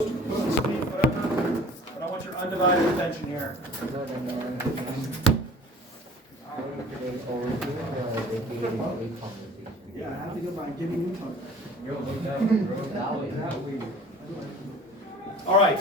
Whatever, but I want your undivided attention here. Yeah, I have to go by getting you talk. All right.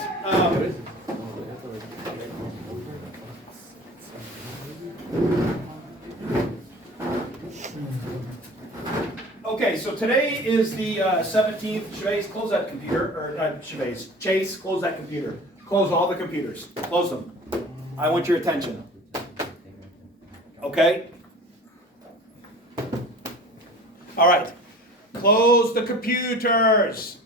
Okay, so today is the 17th. Chavez, close that computer. Or Chavez. Chase, close that computer. Close all the computers. Close them. I want your attention. Okay? All right. Close the computers.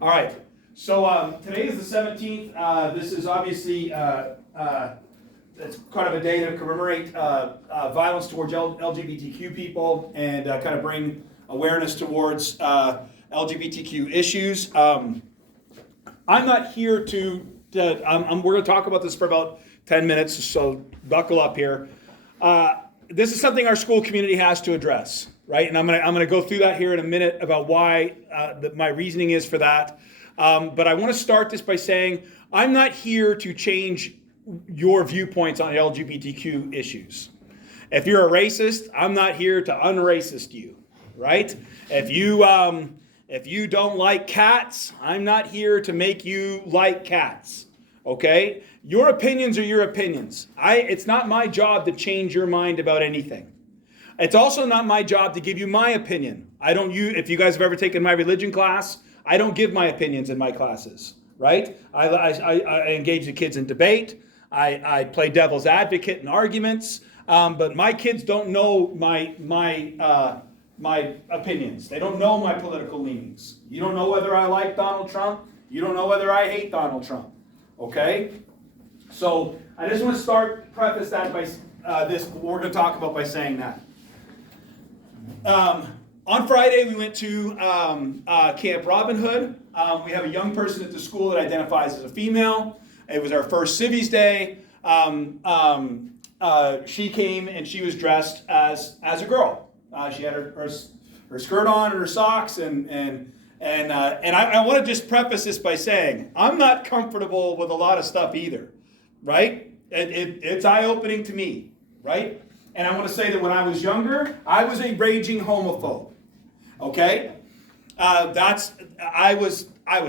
All right. So today is the 17th. This is obviously it's kind of a day to commemorate violence towards LGBTQ people and kind of bring awareness towards LGBTQ issues. I'm not here we're going to talk about this for about 10 minutes, so buckle up here. This is something our school community has to address, right? And I'm going to go through that here in a minute about why my reasoning is for that. But I want to start this by saying I'm not here to change your viewpoints on LGBTQ issues. If you're a racist, I'm not here to unracist you, right? If you don't like cats, I'm not here to make you like cats, okay? Your opinions are your opinions. It's not my job to change your mind about anything. It's also not my job to give you my opinion. If you guys have ever taken my religion class, I don't give my opinions in my classes, right? I engage the kids in debate. I play devil's advocate in arguments, but my kids don't know my opinions. They don't know my political leanings. You don't know whether I like Donald Trump. You don't know whether I hate Donald Trump. Okay? So I just want to preface that by what we're going to talk about by saying that. On Friday, we went to Camp Robin Hood. We have a young person at the school that identifies as a female. It was our first Civvies Day. She came and she was dressed as a girl. She had her skirt on and her socks, and I want to just preface this by saying I'm not comfortable with a lot of stuff either, right? It's eye-opening to me, right? And I want to say that when I was younger, I was a raging homophobe. Okay, I was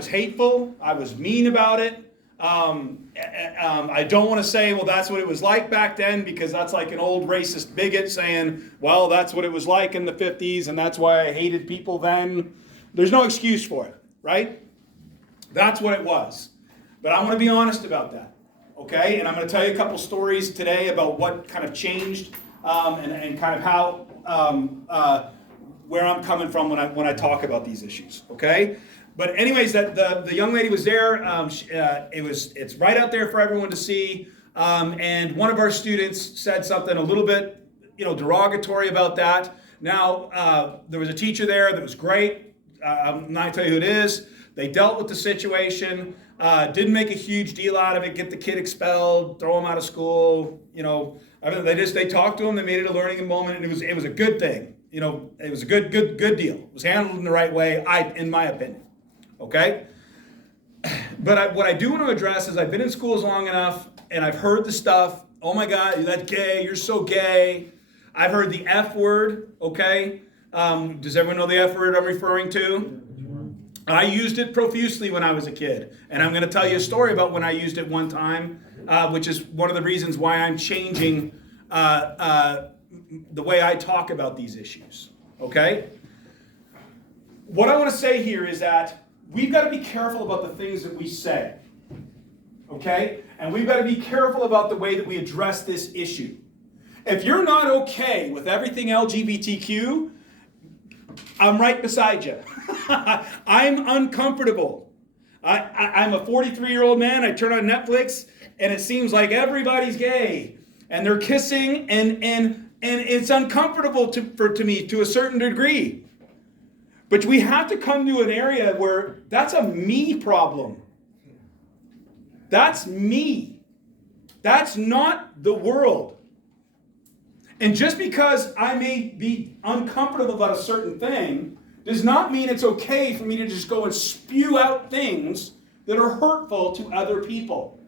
hateful. I was mean about it. I don't want to say, well, that's what it was like back then, because that's like an old racist bigot saying, well, that's what it was like in the 50s, and that's why I hated people then. There's no excuse for it, right? That's what it was. But I want to be honest about that, okay? And I'm going to tell you a couple stories today about what kind of changed and kind of how where I'm coming from when I talk about these issues, okay? But anyways, that the young lady was there. It's right out there for everyone to see. And one of our students said something a little bit, derogatory about that. Now there was a teacher there that was great. I'm not gonna tell you who it is. They dealt with the situation. Didn't make a huge deal out of it. Get the kid expelled. Throw him out of school. They talked to him. They made it a learning moment, and it was a good thing. It was a good deal. It was handled in the right way, in my opinion. Okay? But what I do want to address is I've been in schools long enough, and I've heard the stuff. Oh my God, that's gay. You're so gay. I've heard the F word. Okay? Does everyone know the F word I'm referring to? I used it profusely when I was a kid. And I'm going to tell you a story about when I used it one time, which is one of the reasons why I'm changing the way I talk about these issues, okay? What I want to say here is that we've got to be careful about the things that we say, okay? And we've got to be careful about the way that we address this issue. If you're not okay with everything LGBTQ, I'm right beside you. I'm uncomfortable. I'm a 43-year-old man. I turn on Netflix, and it seems like everybody's gay, and they're kissing, and it's uncomfortable to me to a certain degree. But we have to come to an area where that's a me problem. That's me. That's not the world. And just because I may be uncomfortable about a certain thing does not mean it's okay for me to just go and spew out things that are hurtful to other people.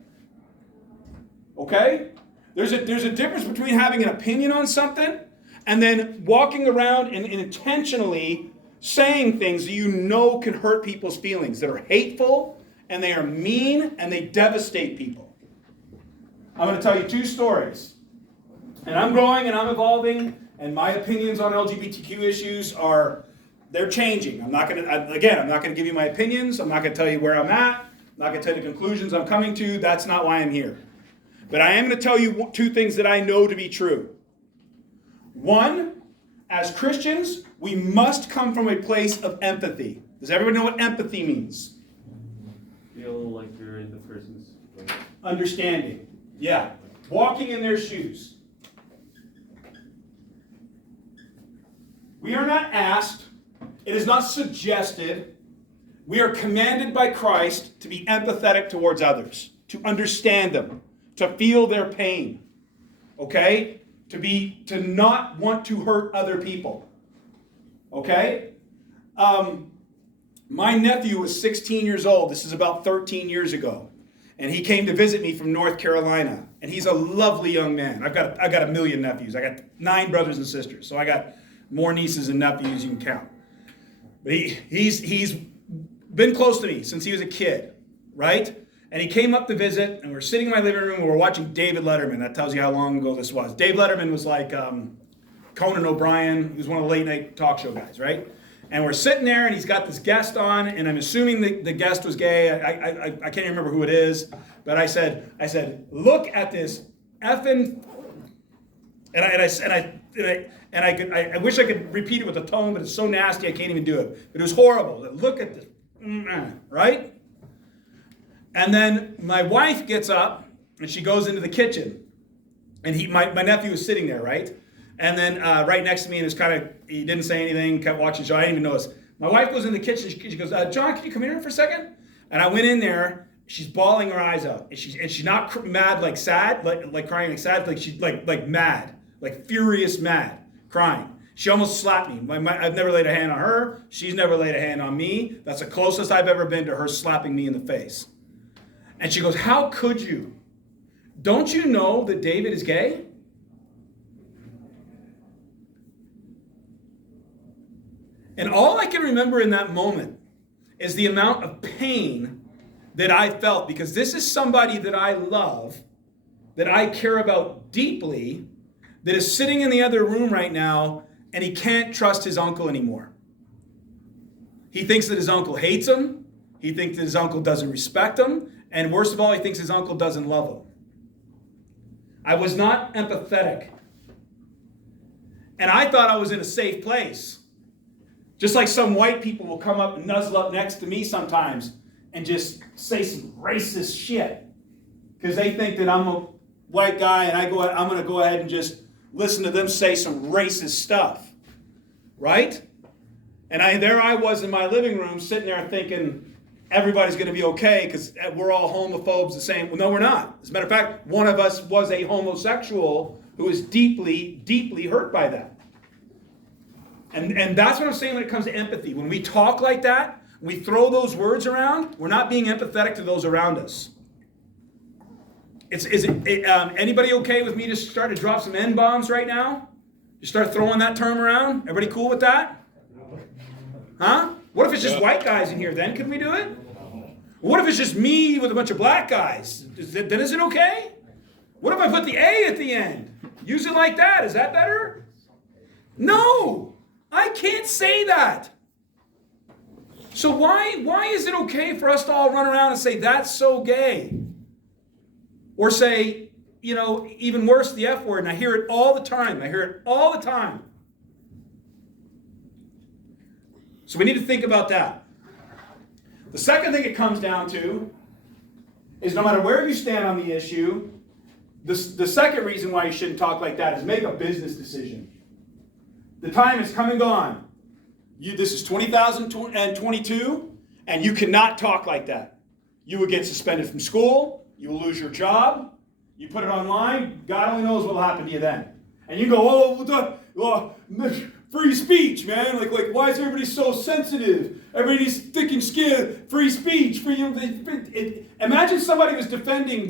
Okay? There's a difference between having an opinion on something and then walking around and intentionally saying things that you know can hurt people's feelings, that are hateful, and they are mean, and they devastate people. I'm going to tell you 2 stories. And I'm growing and I'm evolving, and my opinions on LGBTQ issues they're changing. I'm not going to give you my opinions. I'm not going to tell you where I'm at. I'm not going to tell you the conclusions I'm coming to. That's not why I'm here. But I am going to tell you 2 things that I know to be true. One, as Christians, we must come from a place of empathy. Does everyone know what empathy means? Feel like you're in the person's place. Understanding. Yeah. Walking in their shoes. We are not asked, it is not suggested, we are commanded by Christ to be empathetic towards others, to understand them, to feel their pain, okay? To not want to hurt other people, okay? My nephew was 16 years old. This is about 13 years ago. And he came to visit me from North Carolina. And he's a lovely young man. I've got a million nephews. I got 9 brothers and sisters. So I got more nieces and nephews you can count. But he's been close to me since he was a kid, right? And he came up to visit, and we're sitting in my living room, and we're watching David Letterman. That tells you how long ago this was. Dave Letterman was like Conan O'Brien. He was one of the late night talk show guys, right? And we're sitting there, and he's got this guest on, and I'm assuming the guest was gay. I can't remember who it is, but I said, look at this effing, I wish I could repeat it with a tone, but it's so nasty I can't even do it. But it was horrible. Look at this, right? And then my wife gets up, and she goes into the kitchen, and my nephew was sitting there, right? And then right next to me, and he didn't say anything, kept watching the show. I didn't even notice. My wife goes in the kitchen. She goes, John, can you come here for a second? And I went in there. She's bawling her eyes out, and she's not mad like sad, like crying like sad, like she's like mad, like furious mad, crying. She almost slapped me. I've never laid a hand on her. She's never laid a hand on me. That's the closest I've ever been to her slapping me in the face. And she goes, how could you? Don't you know that David is gay? And all I can remember in that moment is the amount of pain that I felt, because this is somebody that I love, that I care about deeply, that is sitting in the other room right now, and he can't trust his uncle anymore. He thinks that his uncle hates him. He thinks that his uncle doesn't respect him. And worst of all, he thinks his uncle doesn't love him. I was not empathetic. And I thought I was in a safe place. Just like some white people will come up and nuzzle up next to me sometimes and just say some racist shit. Because they think that I'm a white guy and I'm going to go ahead and just listen to them say some racist stuff. Right? And there I was in my living room sitting there thinking everybody's going to be okay because we're all homophobes the same. Well, no, we're not. As a matter of fact, one of us was a homosexual who is deeply, deeply hurt by that. And that's what I'm saying when it comes to empathy. When we talk like that, we throw those words around, we're not being empathetic to those around us. Is anybody okay with me to start to drop some N-bombs right now? Just start throwing that term around? Everybody cool with that? Huh? What if it's just white guys in here then? Can we do it? What if it's just me with a bunch of black guys? Then is it okay? What if I put the A at the end? Use it like that. Is that better? No! I can't say that. So why is it okay for us to all run around and say, that's so gay? Or say, even worse, the F word, and I hear it all the time. So we need to think about that. The second thing it comes down to is no matter where you stand on the issue, the second reason why you shouldn't talk like that is make a business decision. The time has come and gone. This is 2022, and you cannot talk like that. You will get suspended from school. You will lose your job. You put it online, God only knows what will happen to you then. And you go, free speech, man. Like why is everybody so sensitive? Everybody's thick and skinned. Free speech, imagine somebody was defending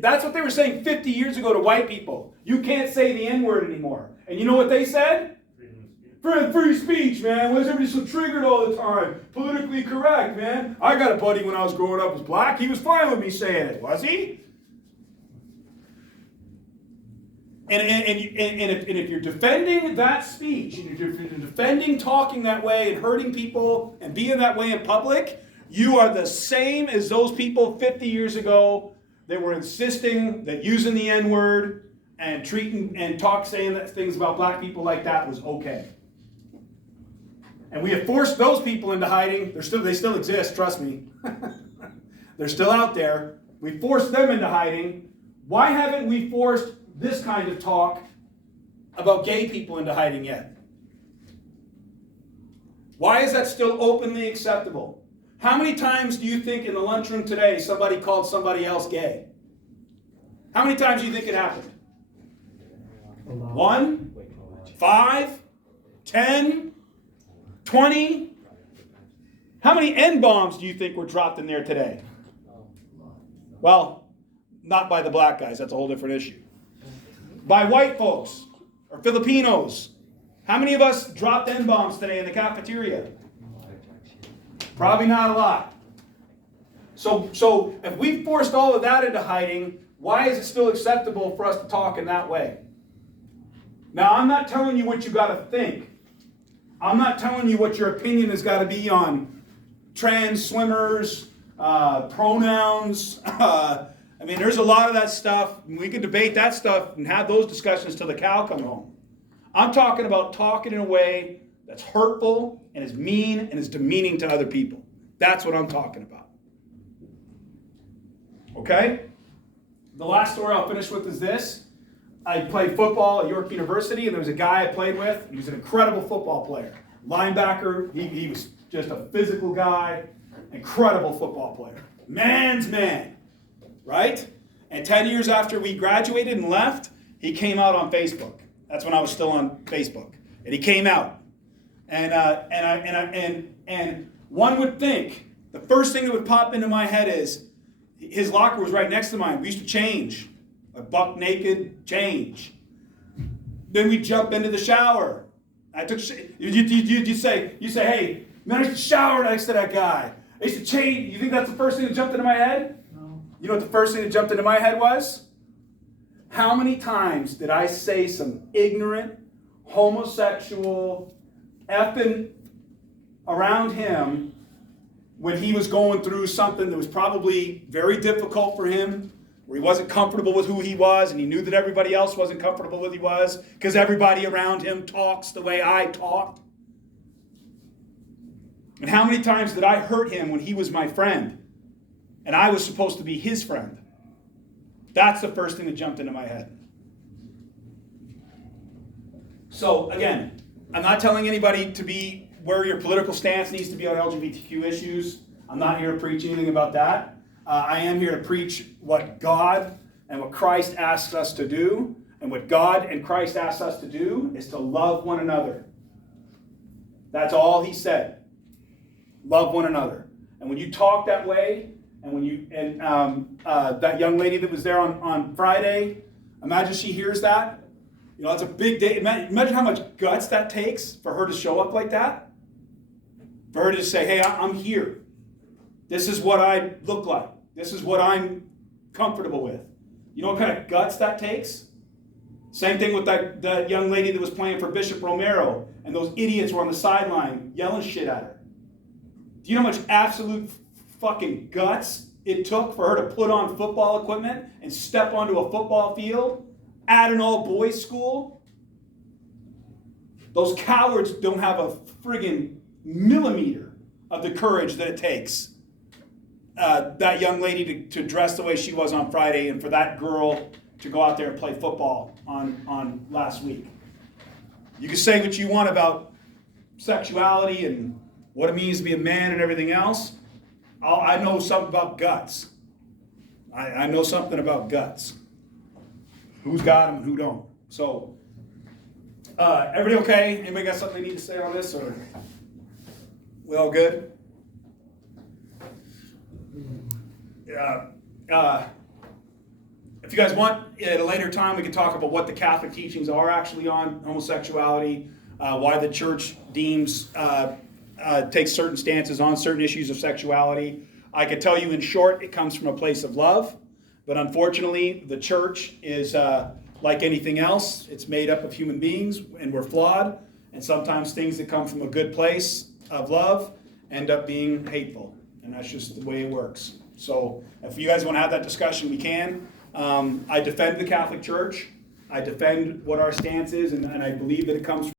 that's what they were saying 50 years ago to white people. You can't say the N-word anymore. And you know what they said? Free speech, man. Why is everybody so triggered all the time? Politically correct, man. I got a buddy when I was growing up was black. He was fine with me saying it. Was he? And if you're defending that speech, and if you're defending talking that way and hurting people and being that way in public, you are the same as those people 50 years ago that were insisting that using the N-word and treating and saying that things about black people like that was okay. And we have forced those people into hiding. They still exist, trust me. They're still out there. We forced them into hiding. Why haven't we forced this kind of talk about gay people into hiding yet? Why is that still openly acceptable? How many times do you think in the lunchroom today somebody called somebody else gay? How many times do you think it happened? 1, 5, 10, 20? How many N-bombs do you think were dropped in there today? Well, not by the black guys. That's a whole different issue. By white folks or Filipinos. How many of us dropped N-bombs today in the cafeteria? Probably not a lot. So if we forced all of that into hiding, why is it still acceptable for us to talk in that way? Now, I'm not telling you what you got to think. I'm not telling you what your opinion has got to be on trans swimmers, pronouns. I mean, there's a lot of that stuff. We can debate that stuff and have those discussions till the cow comes home. I'm talking about talking in a way that's hurtful and is mean and is demeaning to other people. That's what I'm talking about. Okay? The last story I'll finish with is this. I played football at York University, and there was a guy I played with. He was an incredible football player. Linebacker. He was just a physical guy. Incredible football player. Man's man. Right? And 10 years after we graduated and left, he came out on Facebook. That's when I was still on Facebook. And he came out. And one would think, the first thing that would pop into my head is, his locker was right next to mine. We used to change. A buck naked change. Then we jump into the shower. You say, hey, man, I used to shower next to that guy. I used to change. You think that's the first thing that jumped into my head? No. You know what the first thing that jumped into my head was? How many times did I say some ignorant, homosexual, effing around him when he was going through something that was probably very difficult for him, where he wasn't comfortable with who he was, and he knew that everybody else wasn't comfortable with who he was, because everybody around him talks the way I talked? And how many times did I hurt him when he was my friend, and I was supposed to be his friend? That's the first thing that jumped into my head. So, again, I'm not telling anybody to be where your political stance needs to be on LGBTQ issues. I'm not here to preach anything about that. I am here to preach what God and what Christ asks us to do. And what God and Christ asks us to do is to love one another. That's all he said. Love one another. And when you talk that way, and when you that young lady that was there on Friday, imagine she hears that. You know, it's a big day. Imagine how much guts that takes for her to show up like that. For her to say, hey, I'm here. This is what I look like. This is what I'm comfortable with. You know what kind of guts that takes? Same thing with that young lady that was playing for Bishop Romero, and those idiots were on the sideline yelling shit at her. Do you know how much absolute fucking guts it took for her to put on football equipment and step onto a football field at an all-boys school? Those cowards don't have a friggin' millimeter of the courage that it takes. That young lady to dress the way she was on Friday, and for that girl to go out there and play football on last week. You can say what you want about sexuality and what it means to be a man and everything else. I know something about guts. I know something about guts. Who's got them and who don't. So, Everybody okay? Anybody got something they need to say on this, or we all good? If you guys want, at a later time, we can talk about what the Catholic teachings are actually on homosexuality, why the church deems, takes certain stances on certain issues of sexuality. I can tell you in short, it comes from a place of love, but unfortunately, the church is like anything else. It's made up of human beings, and we're flawed, and sometimes things that come from a good place of love end up being hateful, and that's just the way it works. So if you guys want to have that discussion, we can. I defend the Catholic Church. I defend what our stance is, and I believe that it comes from